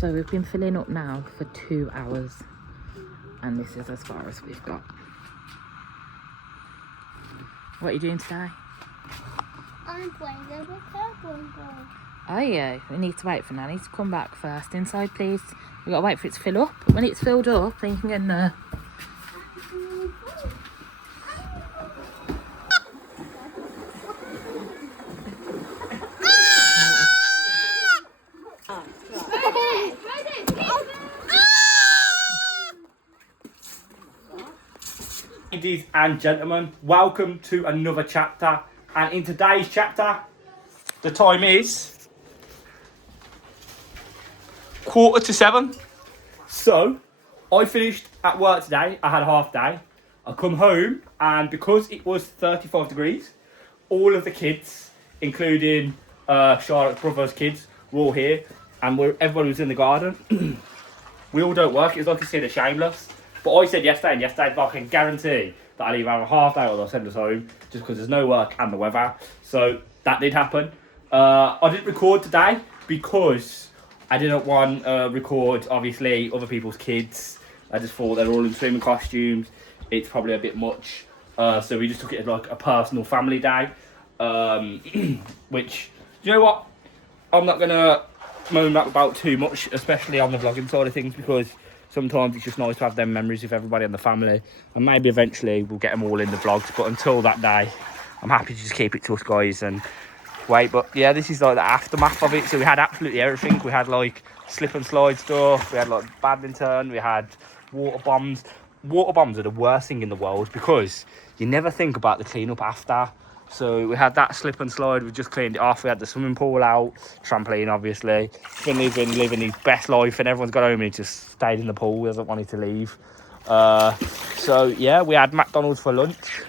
So we've been filling up now for 2 hours, and this is as far as we've got. What are you doing today? I'm playing with the cardboard board. Are you? We need to wait for Nanny to come back first. Inside, please. We've got to wait for it to fill up. When it's filled up, then you can get in there. Ladies and gentlemen, welcome to another chapter, and in today's chapter the time is 6:45. So I finished at work today. I had a half day. I come home, and because it was 35 degrees, all of the kids, including Charlotte's brother's kids, were all here, and everyone was in the garden. We all don't work. It's like you see the shameless. But I said yesterday, that I can guarantee that I'll either have a half day or they'll send us home just because there's no work and the weather. So that did happen. I didn't record today because I didn't want to record, obviously, other people's kids. I just thought they're all in swimming costumes. It's probably a bit much. So we just took it as like a personal family day. Which, you know what? I'm not going to moan about too much, especially on the vlogging side of things, because sometimes it's just nice to have them memories with everybody in the family, and maybe eventually we'll get them all in the vlogs. But until that day, I'm happy to just keep it to us guys and wait. But yeah, this is like the aftermath of it. So we had absolutely everything. We had like slip and slide stuff, we had like badminton, we had water bombs. Water bombs are the worst thing in the world because you never think about the cleanup after. So we had that slip and slide, we just cleaned it off. We had the swimming pool out, trampoline obviously. Finley's been living his best life and everyone's got home and he just stayed in the pool, he hasn't wanted to leave. So yeah, we had McDonald's for lunch.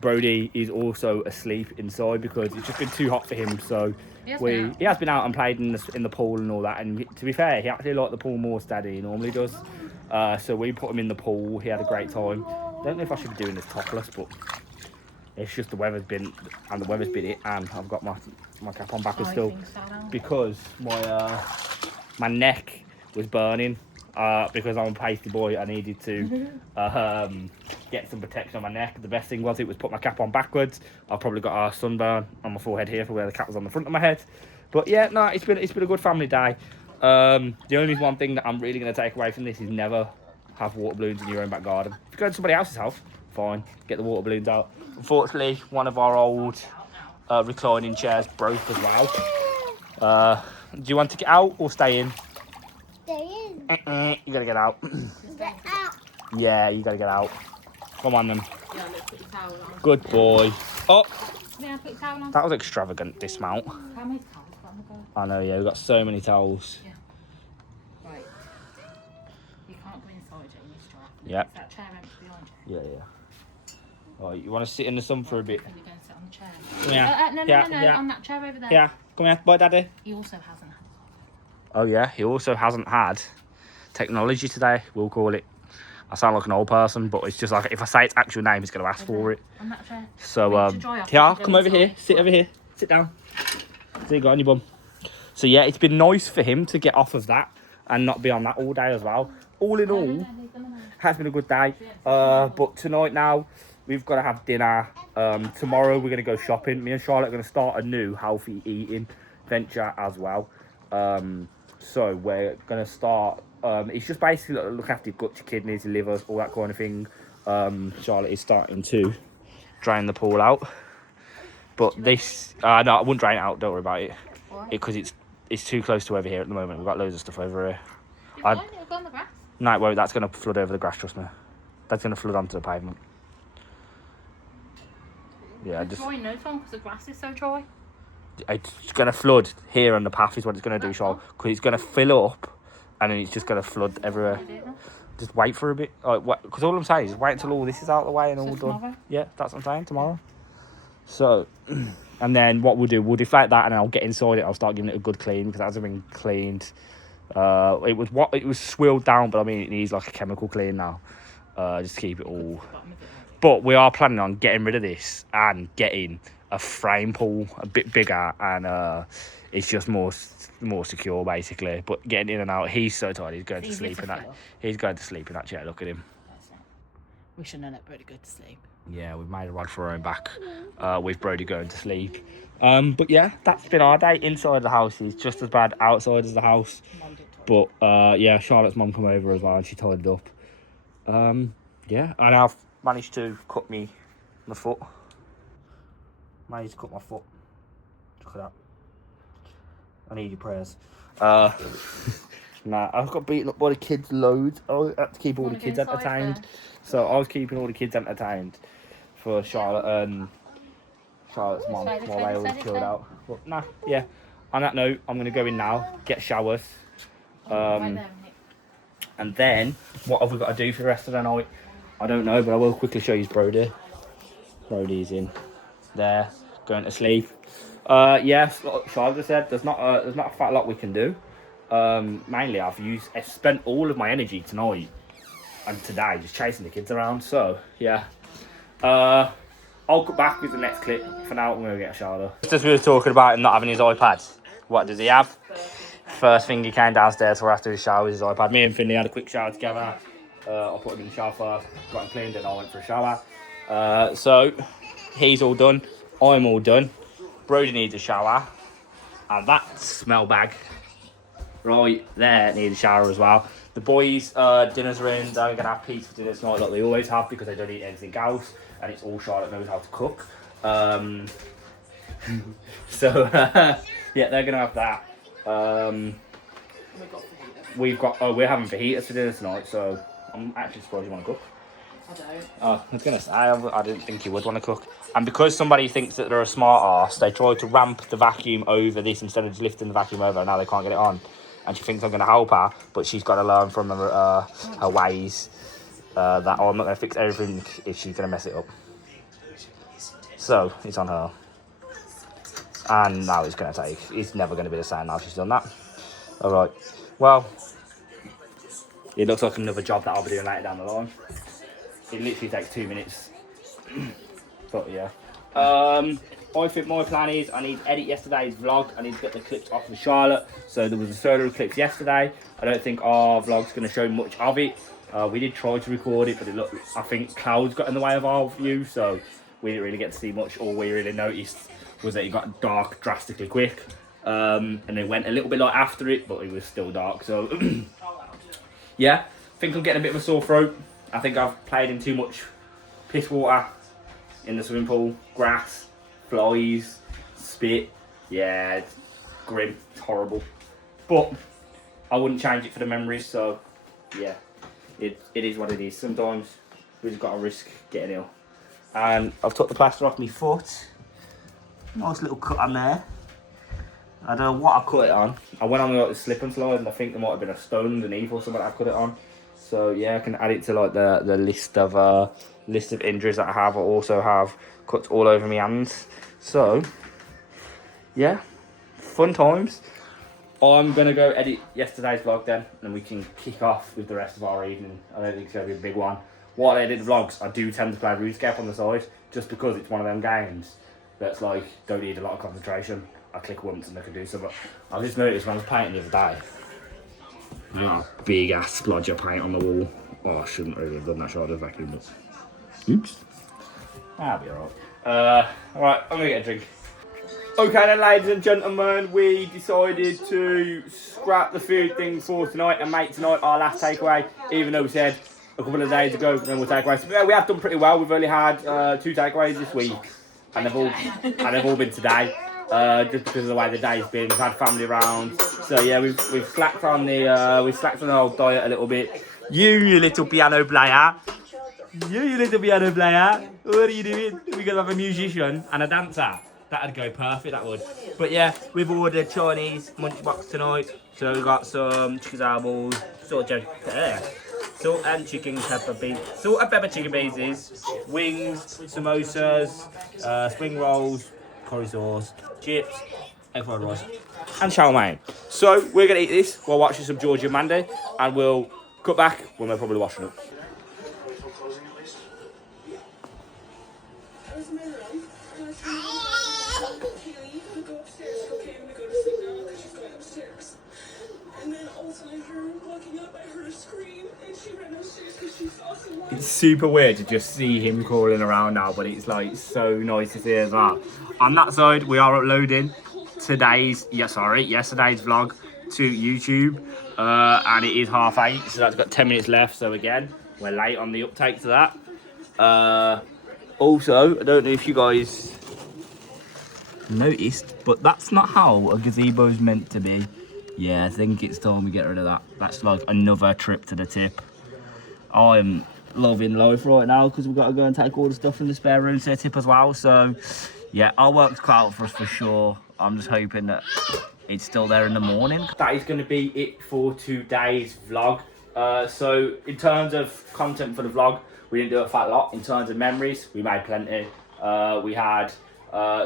Brody is also asleep inside because it's just been too hot for him. So he has been out and played in the pool and all that. And to be fair, he actually liked the pool more than he normally does. So we put him in the pool. He had a great time. Don't know if I should be doing this topless, but it's just the weather's been it, and I've got my cap on backwards still because my neck was burning. Because I'm a pasty boy, I needed to get some protection on my neck. The best thing was put my cap on backwards. I've probably got a sunburn on my forehead here for where the cap was on the front of my head. But yeah, no, it's been a good family day. The only one thing that I'm really going to take away from this is never have water balloons in your own back garden. If you go to somebody else's house, fine, get the water balloons out. Unfortunately, one of our old reclining chairs broke as well. Do you want to get out or stay in? Stay in. You gotta get out. Get out. Yeah, you gotta get out. Come on then. Yeah, let's put your towel on. Good boy. Oh, Yeah, put your towel on. that was extravagant dismount. How many towels got on the go? I know, yeah, we've got so many towels. Yeah. Right. You can't go inside it in this draft. Yep. Is that chair empty behind you? Yeah. Right, you want to sit in the sun for a bit? You're going to sit on the chair. Come here. No, on that chair over there. Yeah, come here. Bye, Daddy. He also hasn't had. Oh, yeah, he also hasn't had technology today, we'll call it. I sound like an old person, but it's just like, if I say its actual name, he's going to ask for it. On that chair. So, Wait, yeah, come over here. Sit over here. Sit down. So you got on your bum. So, yeah, it's been nice for him to get off of that and not be on that all day as well. All in all, has been a good day. But tonight now, we've got to have dinner. Tomorrow, we're going to go shopping. Me and Charlotte are going to start a new healthy eating venture as well. So we're going to start, it's just basically look after your guts, your kidneys, your livers, all that kind of thing. Charlotte is starting to drain the pool out. But this, no, I wouldn't drain it out, don't worry about it. Because it's too close to over here at the moment. We've got loads of stuff over here. It'll go on the grass. No, it won't. That's going to flood over the grass, trust me. That's going to flood onto the pavement. Yeah, It's dry no time because the grass is so dry. It's going to flood here on the path is what it's going to do, Charlotte. Because it's going to fill up and then it's just going to flood everywhere. Just wait for a bit. Because all I'm saying is wait until all this is out of the way and all done. Tomorrow? Yeah, that's what I'm saying, tomorrow. So, and then what we'll do, we'll deflate that and I'll get inside it. I'll start giving it a good clean because it hasn't been cleaned. It was swilled down, but I mean, it needs like a chemical clean now. Just to keep it all. But we are planning on getting rid of this and getting a frame pool a bit bigger, and it's just more secure basically. But getting in and out, he's so tired. He's going to sleep in that. He's going to sleep in that chair. Look at him. We should have let Brody go to sleep. Yeah, we've made a rod for our own back with Brody going to sleep. But yeah, that's been our day. Inside the house is just as bad outside as the house. But yeah, Charlotte's mum come over as well and she tidied up. Yeah, and I've managed to cut my foot. Managed to cut my foot. Look at that. I need your prayers. Nah, I've got beaten up by the kids loads. I had to keep all the kids entertained. So I was keeping all the kids entertained for Charlotte and Charlotte's mum while they all chilled out. But nah, yeah. On that note, I'm gonna go in now, get showers. And then what have we got to do for the rest of the night? I don't know, but I will quickly show you Brody. Brody's in there, going to sleep. Yes, like Charlotte said, there's not a fat lot we can do. Mainly I've spent all of my energy tonight and today just chasing the kids around. So yeah, I'll come back with the next clip. For now, I'm gonna get a shower. Just as we were talking about him not having his iPad, what does he have? First thing he came downstairs for after his shower was his iPad. Me and Finley had a quick shower together. I put him in the shower first, got him cleaned, and I went for a shower. So he's all done. I'm all done. Brody needs a shower, and that smell bag right there needs a shower as well. The boys' dinners are in. They're gonna have pizza for dinner tonight, like they always have, because they don't eat anything else, and it's all Charlotte knows how to cook. So yeah, they're gonna have that. We're having fajitas for dinner tonight, so I'm actually surprised you want to cook. I don't. I was gonna say I didn't think you would want to cook. And because somebody thinks that they're a smart arse, they try to ramp the vacuum over this instead of just lifting the vacuum over, and now they can't get it on. And she thinks I'm going to help her, but she's got to learn from her ways that I'm not going to fix everything if she's going to mess it up. So, it's on her. And now it's going to take. It's never going to be the same now she's done that. Alright, well, it looks like another job that I'll be doing later down the line. It literally takes 2 minutes. But yeah. I think my plan is I need to edit yesterday's vlog. I need to get the clips off of Charlotte. So there was a solo clips yesterday. I don't think our vlog's going to show much of it. We did try to record it, but I think clouds got in the way of our view, so we didn't really get to see much. All we really noticed was that it got dark drastically quick. And it went a little bit like after it, but it was still dark. So yeah, I think I'm getting a bit of a sore throat. I think I've played in too much piss water in the swimming pool, grass, flies, spit. Yeah, it's grim, it's horrible. But I wouldn't change it for the memories, so yeah, it is what it is. Sometimes we just got to risk getting ill. And I've took the plaster off my foot. Nice little cut on there. I don't know what I cut it on. I went on like the slip and slide, and I think there might have been a stone underneath or something I cut it on. So yeah, I can add it to like the list of injuries that I have. I also have cuts all over my hands. So yeah, fun times. I'm gonna go edit yesterday's vlog then, and we can kick off with the rest of our evening. I don't think it's gonna be a big one. While I edit the vlogs, I do tend to play RuneScape on the side, just because it's one of them games that's like don't need a lot of concentration. I click once and I can do something. I've just noticed when I was painting the other day, big ass splodge of paint on the wall. Oh, I shouldn't really have done that, should I have vacuumed up? Oops. That'll be alright. Alright, I'm gonna get a drink. Okay then, ladies and gentlemen, we decided to scrap the food thing for tonight and make tonight our last takeaway, even though we said a couple of days ago then we'll take away. So, yeah, we have done pretty well. We've only had 2 takeaways this week, and they've all been today. Just because of the way the day's been, we've had family around, so yeah, we've slacked on the old diet a little bit. You little piano player, what are you doing? We gotta have a musician and a dancer. That'd go perfect, that would. But yeah, we've ordered Chinese lunchbox tonight, so we've got some chicken balls, salt and pepper chicken pieces, wings, samosas, spring rolls, curry sauce, chips, egg fried rice, and chow mein. So we're gonna eat this while watching some Georgia Mandy, and we'll cut back when we're probably washing up. It's super weird to just see him crawling around now, but it's like so nice to see as well. On that side, we are uploading yesterday's vlog to YouTube, and it is 8:30, so that's got 10 minutes left. So again, we're late on the uptake to that. Also, I don't know if you guys noticed, but that's not how a gazebo is meant to be. Yeah, I think it's time we get rid of that. That's like another trip to the tip. I'm loving life right now because we've got to go and take all the stuff from the spare room to the tip as well. So yeah, our work's cut out for us for sure. I'm just hoping that it's still there in the morning. That is going to be it for today's vlog. So in terms of content for the vlog, we didn't do a fat lot. In terms of memories, we made plenty. We had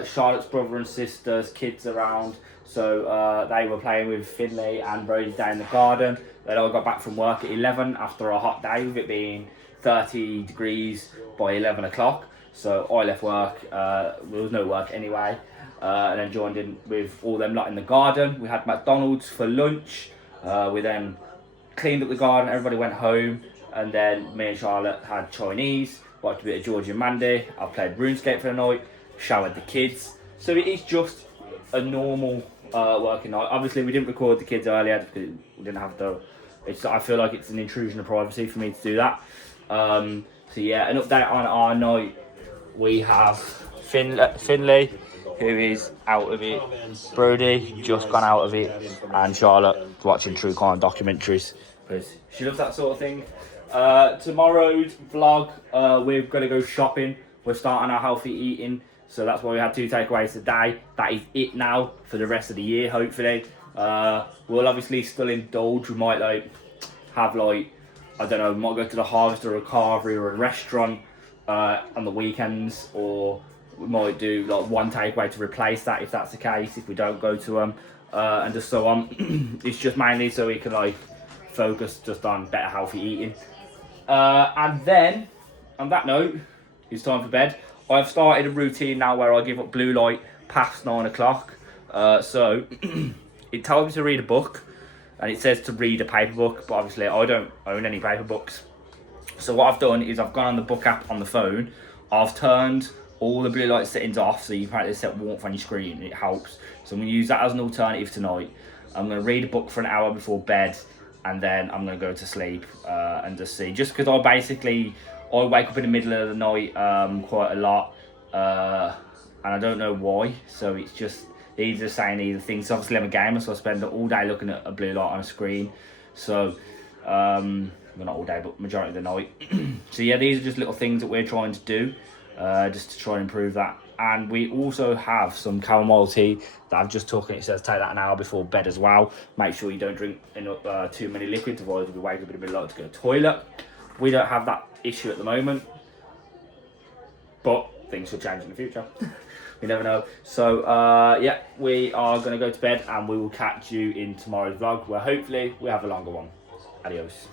Charlotte's brother and sister's kids around, so they were playing with Finley and Brody down in the garden. They all got back from work at 11 after a hot day, with it being 30 degrees by 11 o'clock. So I left work, there was no work anyway, and then joined in with all them lot in the garden. We had McDonald's for lunch. We then cleaned up the garden, everybody went home, and then me and Charlotte had Chinese, watched a bit of Georgie and Mandy. I played RuneScape for the night, showered the kids. So it is just a normal working night. Obviously we didn't record the kids earlier because we didn't have to. I feel like it's an intrusion of privacy for me to do that. So yeah, an update on our night. We have Finley, who is out of it. Brody just gone out of it, and Charlotte watching true crime documentaries because she loves that sort of thing. Tomorrow's vlog, we're gonna go shopping. We're starting our healthy eating, so that's why we had 2 takeaways today. That is it now for the rest of the year, hopefully. We'll obviously still indulge. We might have I don't know, we might go to the Harvest or a Carvery or a restaurant on the weekends, or we might do one takeaway to replace that if that's the case, if we don't go to them, and just so on. It's just mainly so we can focus just on better healthy eating. And then, on that note, it's time for bed. I've started a routine now where I give up blue light past 9 o'clock. So it tells me to read a book, and it says to read a paper book, but obviously I don't own any paper books. So what I've done is I've gone on the book app on the phone, I've turned all the blue light settings off, so you can practically set warmth on your screen, and it helps. So I'm going to use that as an alternative tonight. I'm going to read a book for an hour before bed, and then I'm going to go to sleep and just see. Just because I wake up in the middle of the night quite a lot, and I don't know why, so it's just either saying either things. Obviously I'm a gamer, so I spend all day looking at a blue light on a screen, so well, not all day but majority of the night. So yeah, these are just little things that we're trying to do just to try and improve that. And we also have some chamomile tea that I've just took, and it says take that an hour before bed as well. Make sure you don't drink too many liquids, otherwise you'll be waking up in the middle of the night to go to the toilet. We don't have that issue at the moment, but things could change in the future. We never know. So yeah, we are going to go to bed, and we will catch you in tomorrow's vlog, where hopefully we have a longer one. Adios.